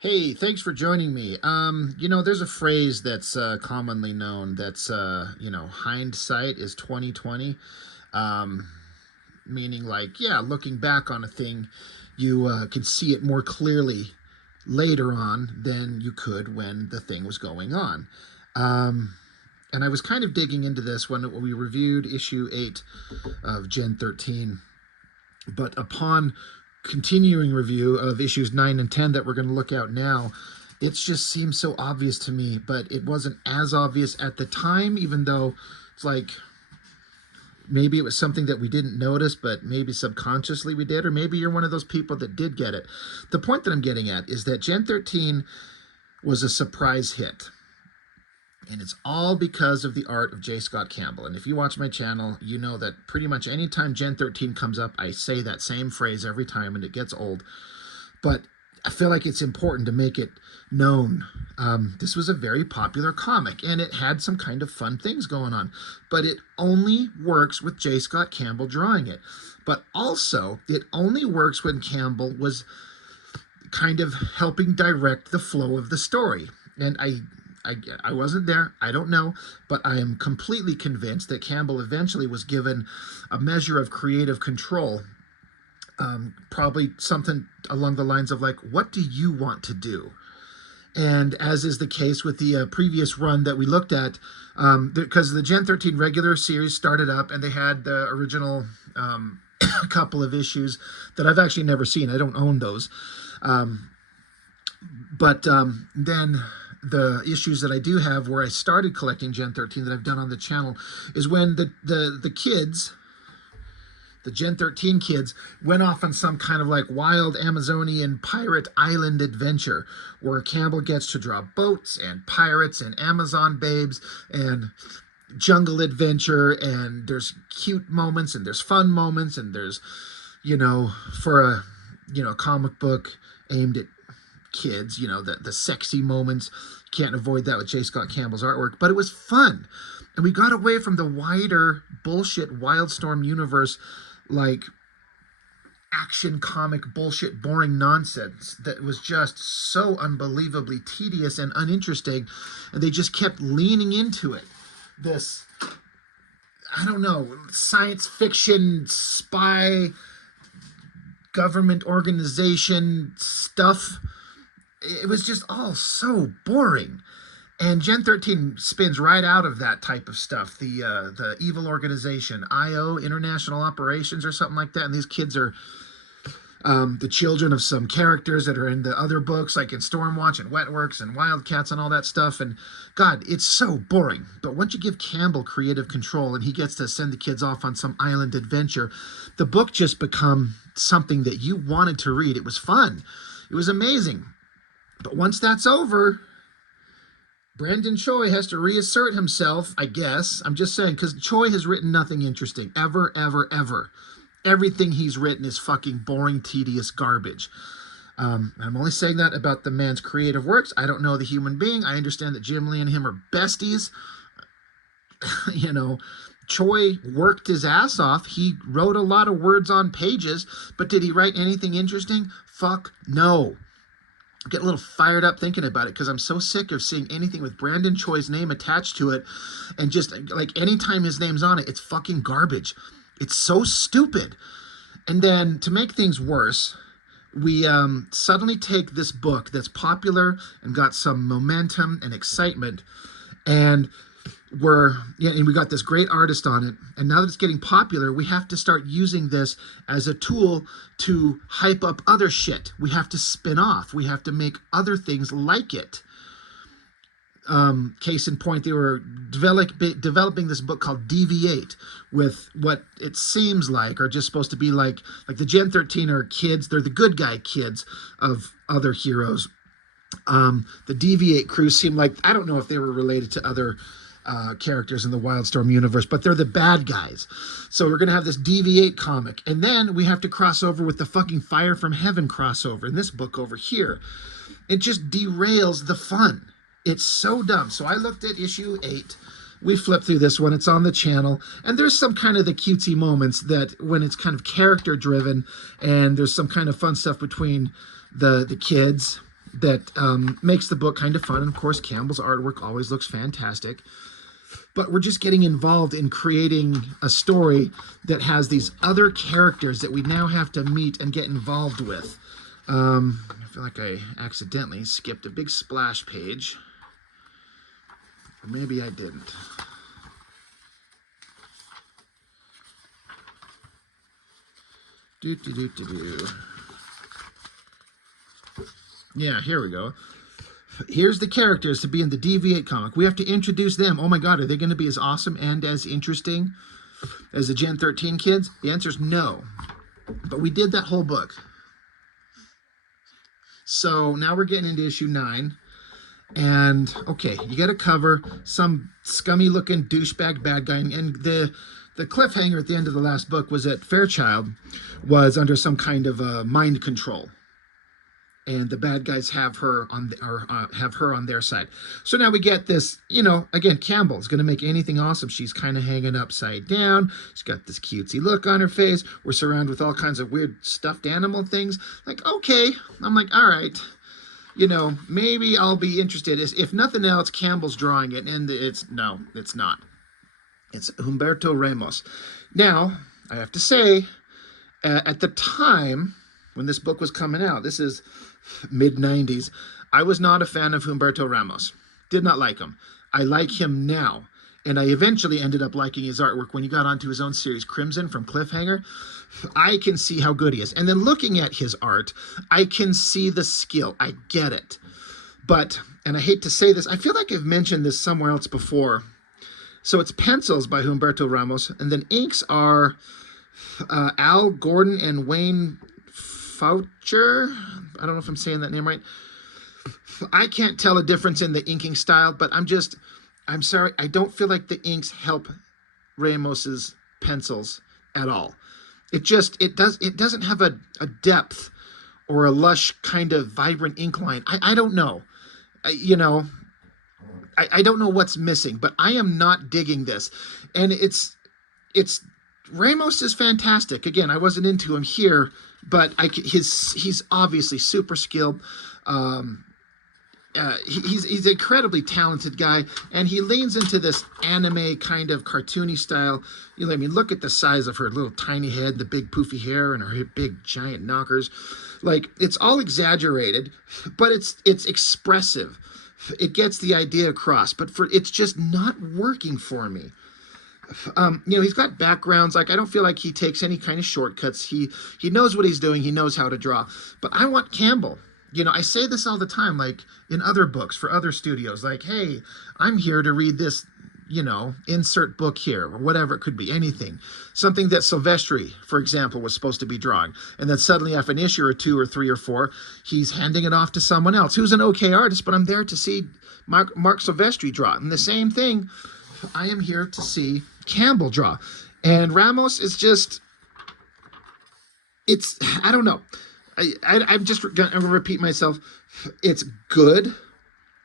Hey, thanks for joining me. There's a phrase that's commonly known that's hindsight is 2020. Um, Meaning like, yeah, looking back on a thing, you can see it more clearly later on than you could when the thing was going on. Um, and I was kind of digging into this when we reviewed issue 8 of Gen 13, but upon continuing review of issues 9 and 10 that we're going to look at now, it just seems so obvious to me, but it wasn't as obvious at the time, even though it's like maybe it was something that we didn't notice, but maybe subconsciously we did, or maybe you're one of those people that did get it. The point that I'm getting at is that Gen 13 was a surprise hit. And it's all because of the art of J. Scott Campbell. And if you watch my channel, you know that pretty much anytime Gen 13 comes up, I say that same phrase every time and it gets old. But I feel like it's important to make it known. This was a very popular comic and it had some kind of fun things going on. But it only works with J. Scott Campbell drawing it. But also, it only works when Campbell was kind of helping direct the flow of the story. And I wasn't there. I don't know. But I am completely convinced that Campbell eventually was given a measure of creative control. Probably something along the lines of like, what do you want to do? And as is the case with the previous run that we looked at, because the Gen 13 regular series started up and they had the original couple of issues that I've actually never seen. I don't own those. But then the issues that I do have where I started collecting Gen 13 that I've done on the channel is when the kids, the Gen 13 kids, went off on some kind of like wild Amazonian pirate island adventure where Campbell gets to draw boats and pirates and Amazon babes and jungle adventure, and there's cute moments and there's fun moments and there's, for a, comic book aimed at kids, the sexy moments. Can't avoid that with J. Scott Campbell's artwork, but it was fun. And we got away from the wider bullshit Wildstorm universe, like action comic bullshit, boring nonsense that was just so unbelievably tedious and uninteresting. And they just kept leaning into it. This, I don't know, science fiction, spy, government organization stuff. It was just all so boring. And Gen 13 spins right out of that type of stuff. The evil organization, IO, International Operations or something like that. And these kids are the children of some characters that are in the other books, like in Stormwatch and Wetworks and Wildcats and all that stuff. And God, it's so boring. But once you give Campbell creative control and he gets to send the kids off on some island adventure, the book just become something that you wanted to read. It was fun. It was amazing. But once that's over, Brandon Choi has to reassert himself, I guess. I'm just saying, because Choi has written nothing interesting, ever, ever, ever. Everything he's written is fucking boring, tedious garbage. I'm only saying that about the man's creative works. I don't know the human being. I understand that Jim Lee and him are besties. Choi worked his ass off. He wrote a lot of words on pages, but did he write anything interesting? Fuck no. Get a little fired up thinking about it because I'm so sick of seeing anything with Brandon Choi's name attached to it, and just like anytime his name's on it, it's fucking garbage. It's so stupid. And then to make things worse, we suddenly take this book that's popular and got some momentum and excitement, and we got this great artist on it, and now that it's getting popular, we have to start using this as a tool to hype up other shit. We have to spin off. We have to make other things like it. Case in point, they were developing this book called Deviate with what it seems like are just supposed to be like the Gen 13 are kids. They're the good guy kids of other heroes. The Deviate crew seemed like, I don't know if they were related to other characters in the Wildstorm universe, but they're the bad guys. So we're going to have this Deviate comic. And then we have to cross over with the fucking Fire from Heaven crossover in this book over here. It just derails the fun. It's so dumb. So I looked at issue 8. We flipped through this one. It's on the channel. And there's some kind of the cutesy moments that when it's kind of character driven and there's some kind of fun stuff between the kids. that makes the book kind of fun. And of course, Campbell's artwork always looks fantastic. But we're just getting involved in creating a story that has these other characters that we now have to meet and get involved with. I feel like I accidentally skipped a big splash page. Or maybe I didn't. Yeah, here we go. Here's the characters to be in the DV8 comic. We have to introduce them. Oh my God, are they going to be as awesome and as interesting as the Gen-13 kids? The answer is no. But we did that whole book. So now we're getting into issue 9. And, okay, you got to cover some scummy-looking douchebag bad guy. And the cliffhanger at the end of the last book was that Fairchild was under some kind of mind control. And the bad guys have her on their side. So now we get this, you know, again, Campbell's going to make anything awesome. She's kind of hanging upside down. She's got this cutesy look on her face. We're surrounded with all kinds of weird stuffed animal things. Like, okay. I'm like, all right. You know, maybe I'll be interested. If nothing else, Campbell's drawing it. And no, it's not. It's Humberto Ramos. Now, I have to say, at the time when this book was coming out, this is mid-90s, I was not a fan of Humberto Ramos. Did not like him. I like him now. And I eventually ended up liking his artwork when he got onto his own series, Crimson from Cliffhanger. I can see how good he is. And then looking at his art, I can see the skill. I get it. But, and I hate to say this, I feel like I've mentioned this somewhere else before. So it's pencils by Humberto Ramos, and then inks are Al Gordon and Wayne Foucher. I don't know if I'm saying that name right. I can't tell a difference in the inking style, but I'm sorry, I don't feel like the inks help Ramos's pencils at all. It doesn't have a depth or a lush kind of vibrant ink line. I don't know. You know, I don't know what's missing, but I am not digging this. And it's Ramos is fantastic. Again, I wasn't into him here, but he's obviously super skilled. He's an incredibly talented guy, and he leans into this anime kind of cartoony style. You know, I mean, look at the size of her little tiny head, the big poofy hair, and her big giant knockers. Like, it's all exaggerated, but it's expressive. It gets the idea across, but it's just not working for me. You know, he's got backgrounds. Like, I don't feel like he takes any kind of shortcuts. He knows what he's doing. He knows how to draw. But I want Campbell. You know, I say this all the time, like in other books for other studios, like, hey, I'm here to read this, you know, insert book here, or whatever it could be, anything. Something that Silvestri, for example, was supposed to be drawing. And then suddenly after an issue or 2 or 3 or 4, he's handing it off to someone else who's an okay artist, but I'm there to see Mark Silvestri draw. And the same thing, I am here to see Campbell draw. And Ramos is just, I don't know. I'm just going to repeat myself. It's good,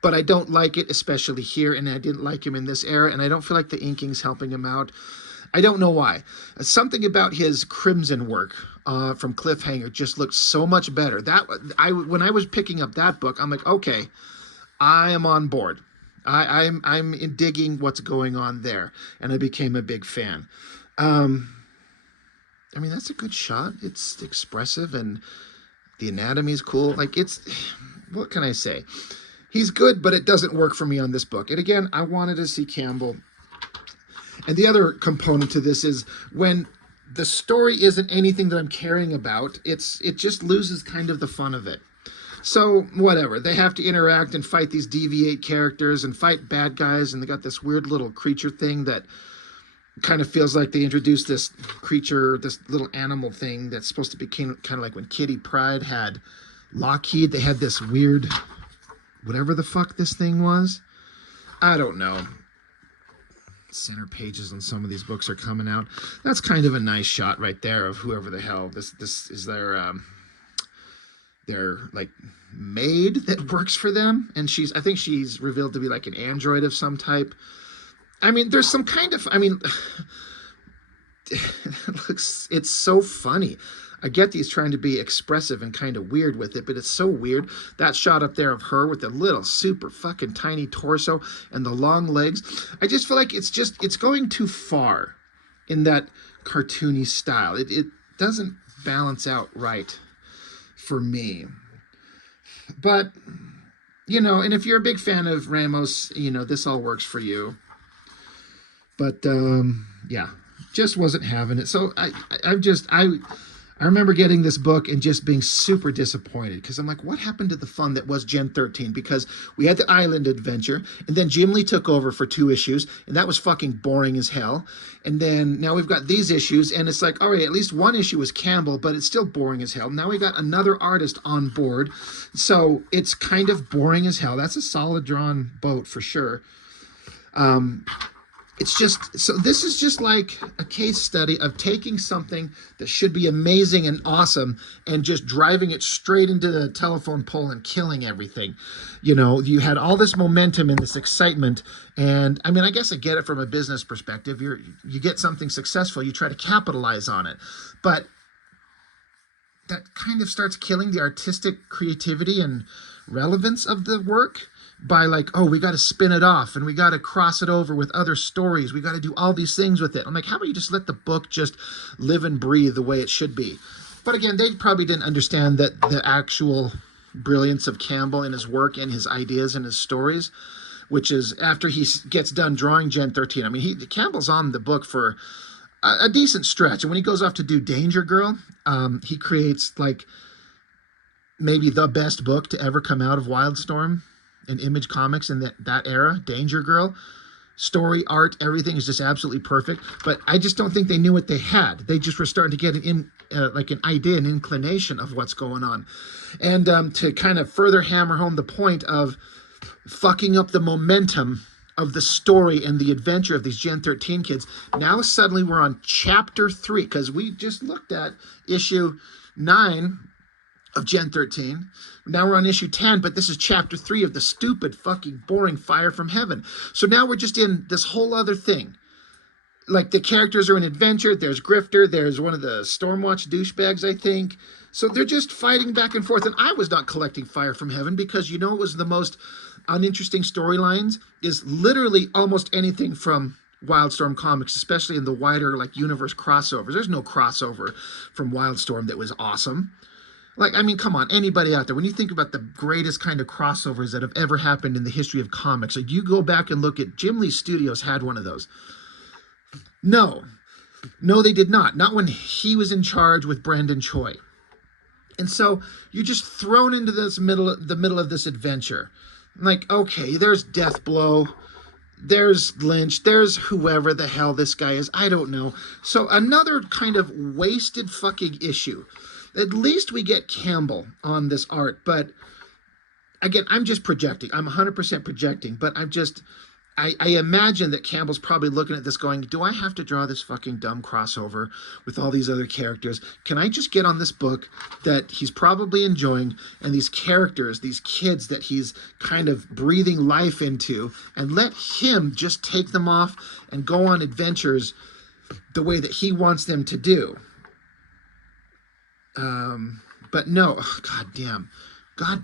but I don't like it, especially here, and I didn't like him in this era, and I don't feel like the inking's helping him out. I don't know why. Something about his Crimson work from Cliffhanger just looks so much better. When I was picking up that book, I'm like, okay, I am on board. I'm digging what's going on there, and I became a big fan. I mean, that's a good shot. It's expressive, and the anatomy is cool. Like, what can I say? He's good, but it doesn't work for me on this book. And again, I wanted to see Campbell. And the other component to this is when the story isn't anything that I'm caring about, it just loses kind of the fun of it. So, whatever. They have to interact and fight these DV8 characters and fight bad guys, and they got this weird little creature thing that kind of feels like they introduced this creature, this little animal thing that's supposed to be kind of like when Kitty Pryde had Lockheed. They had this weird, whatever the fuck this thing was. I don't know. Center pages on some of these books are coming out. That's kind of a nice shot right there of whoever the hell this is their like maid that works for them, and I think she's revealed to be like an android of some type. I mean, there's some kind of, it's so funny. I get he's trying to be expressive and kind of weird with it, but it's so weird. That shot up there of her with the little super fucking tiny torso and the long legs. I just feel like it's going too far in that cartoony style. It doesn't balance out right for me. But, you know, and if you're a big fan of Ramos, you know, this all works for you. But, yeah, just wasn't having it. So I remember getting this book and just being super disappointed because I'm like, what happened to the fun that was Gen 13? Because we had the island adventure, and then Jim Lee took over for 2 issues, and that was fucking boring as hell. And then now we've got these issues, and it's like, all right, at least 1 issue was Campbell, but it's still boring as hell. Now we got another artist on board, so it's kind of boring as hell. That's a solid drawn boat for sure. It's just, so this is just like a case study of taking something that should be amazing and awesome and just driving it straight into the telephone pole and killing everything. You know, you had all this momentum and this excitement, and I mean, I guess I get it from a business perspective. You get something successful, you try to capitalize on it, but that kind of starts killing the artistic creativity and relevance of the work by like, oh, we got to spin it off and we got to cross it over with other stories. We got to do all these things with it. I'm like, how about you just let the book just live and breathe the way it should be? But again, they probably didn't understand that the actual brilliance of Campbell and his work and his ideas and his stories, which is after he gets done drawing Gen 13. I mean, Campbell's on the book for a decent stretch. And when he goes off to do Danger Girl, he creates like maybe the best book to ever come out of Wildstorm and Image Comics in that era. Danger Girl, story, art, everything is just absolutely perfect. But I just don't think they knew what they had. They just were starting to get an idea, an inclination of what's going on. And to kind of further hammer home the point of fucking up the momentum of the story and the adventure of these Gen 13 kids, now suddenly we're on chapter 3, because we just looked at issue 9 of Gen 13. Now we're on issue 10, but this is chapter 3 of the stupid, fucking, boring Fire from Heaven. So now we're just in this whole other thing. Like, the characters are in adventure. There's Grifter. There's one of the Stormwatch douchebags, I think. So they're just fighting back and forth. And I was not collecting Fire from Heaven because, you know, it was the most uninteresting storylines is literally almost anything from Wildstorm Comics, especially in the wider, like, universe crossovers. There's no crossover from Wildstorm that was awesome. Like, I mean, come on, anybody out there, when you think about the greatest kind of crossovers that have ever happened in the history of comics, like, you go back and look at Jim Lee Studios had one of those. No, they did not. Not when he was in charge with Brandon Choi. And so you're just thrown into the middle of this adventure. Like, okay, there's Deathblow, there's Lynch, there's whoever the hell this guy is. I don't know. So another kind of wasted fucking issue. At least we get Campbell on this art, but again, I'm just projecting. I'm 100% projecting, but I imagine that Campbell's probably looking at this going, do I have to draw this fucking dumb crossover with all these other characters? Can I just get on this book that he's probably enjoying and these characters, these kids that he's kind of breathing life into, and let him just take them off and go on adventures the way that he wants them to do? But no, God damn. I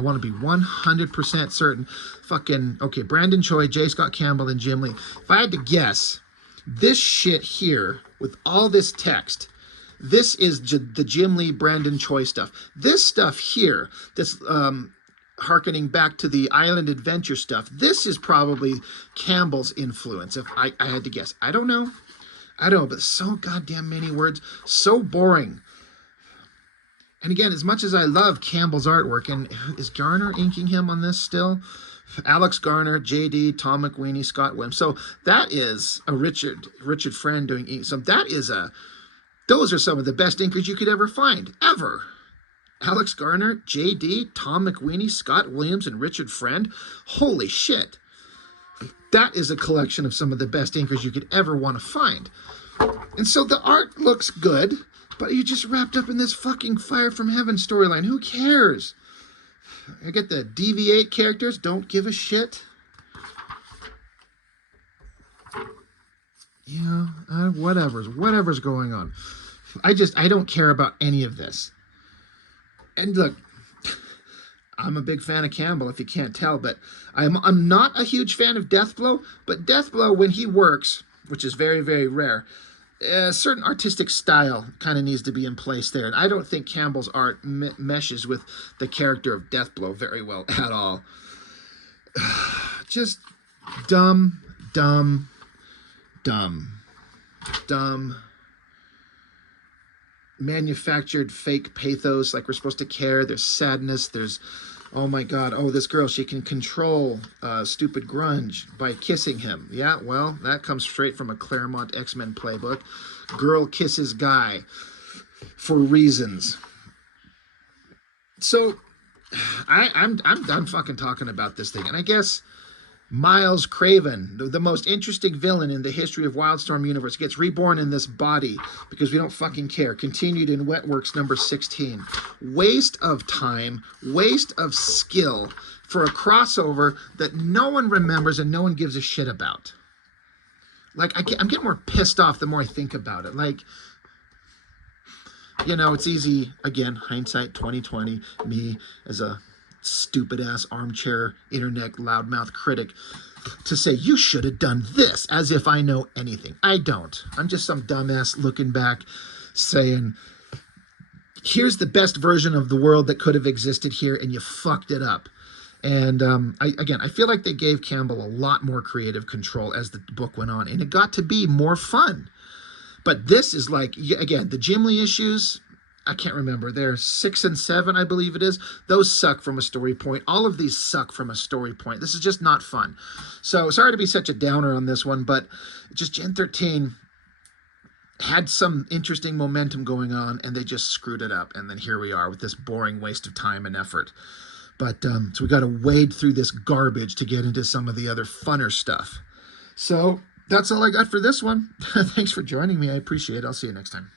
want to be 100% certain. Fucking, okay, Brandon Choi, J. Scott Campbell, and Jim Lee. If I had to guess, this shit here, with all this text, this is the Jim Lee, Brandon Choi stuff. This stuff here, this, harkening back to the Island Adventure stuff, this is probably Campbell's influence, if I had to guess. I don't know, but so goddamn many words, so boring. And again, as much as I love Campbell's artwork, and is Garner inking him on this still? Alex Garner, JD, Tom McWeeny, Scott Williams. So that is a Richard Friend doing ink. So those are some of the best inkers you could ever find, ever. Alex Garner, JD, Tom McWeeny, Scott Williams, and Richard Friend. Holy shit. That is a collection of some of the best inkers you could ever want to find. And so the art looks good, but you're just wrapped up in this fucking Fire from Heaven storyline. Who cares? I get the DV8 characters, don't give a shit. Yeah, whatever's going on. I don't care about any of this. And look, I'm a big fan of Campbell, if you can't tell, but I'm not a huge fan of Deathblow. But Deathblow, when he works, which is very, very rare, a certain artistic style kind of needs to be in place there. And I don't think Campbell's art meshes with the character of Deathblow very well at all. Just dumb, dumb, dumb, dumb, manufactured fake pathos, like we're supposed to care. There's sadness. There's, oh my God, oh, this girl, she can control stupid grunge by kissing him. Yeah, well, that comes straight from a Claremont X-Men playbook. Girl kisses guy for reasons. So I'm done fucking talking about this thing. And I guess Miles Craven, the most interesting villain in the history of Wildstorm universe, gets reborn in this body because we don't fucking care. Continued in Wetworks number 16. Waste of time, waste of skill for a crossover that no one remembers and no one gives a shit about. Like, I'm getting more pissed off the more I think about it. Like, you know, it's easy, again, hindsight 2020, me as a stupid ass armchair internet loudmouth critic, to say you should have done this, as if I know anything. I don't. I'm just some dumbass looking back saying, here's the best version of the world that could have existed here, and you fucked it up. And I feel like they gave Campbell a lot more creative control as the book went on, and it got to be more fun. But this is like, again, the Jim Lee issues, I can't remember. They're 6 and 7, I believe it is. Those suck from a story point. All of these suck from a story point. This is just not fun. So sorry to be such a downer on this one, but just Gen 13 had some interesting momentum going on, and they just screwed it up. And then here we are with this boring waste of time and effort. But so we got to wade through this garbage to get into some of the other funner stuff. So that's all I got for this one. Thanks for joining me. I appreciate it. I'll see you next time.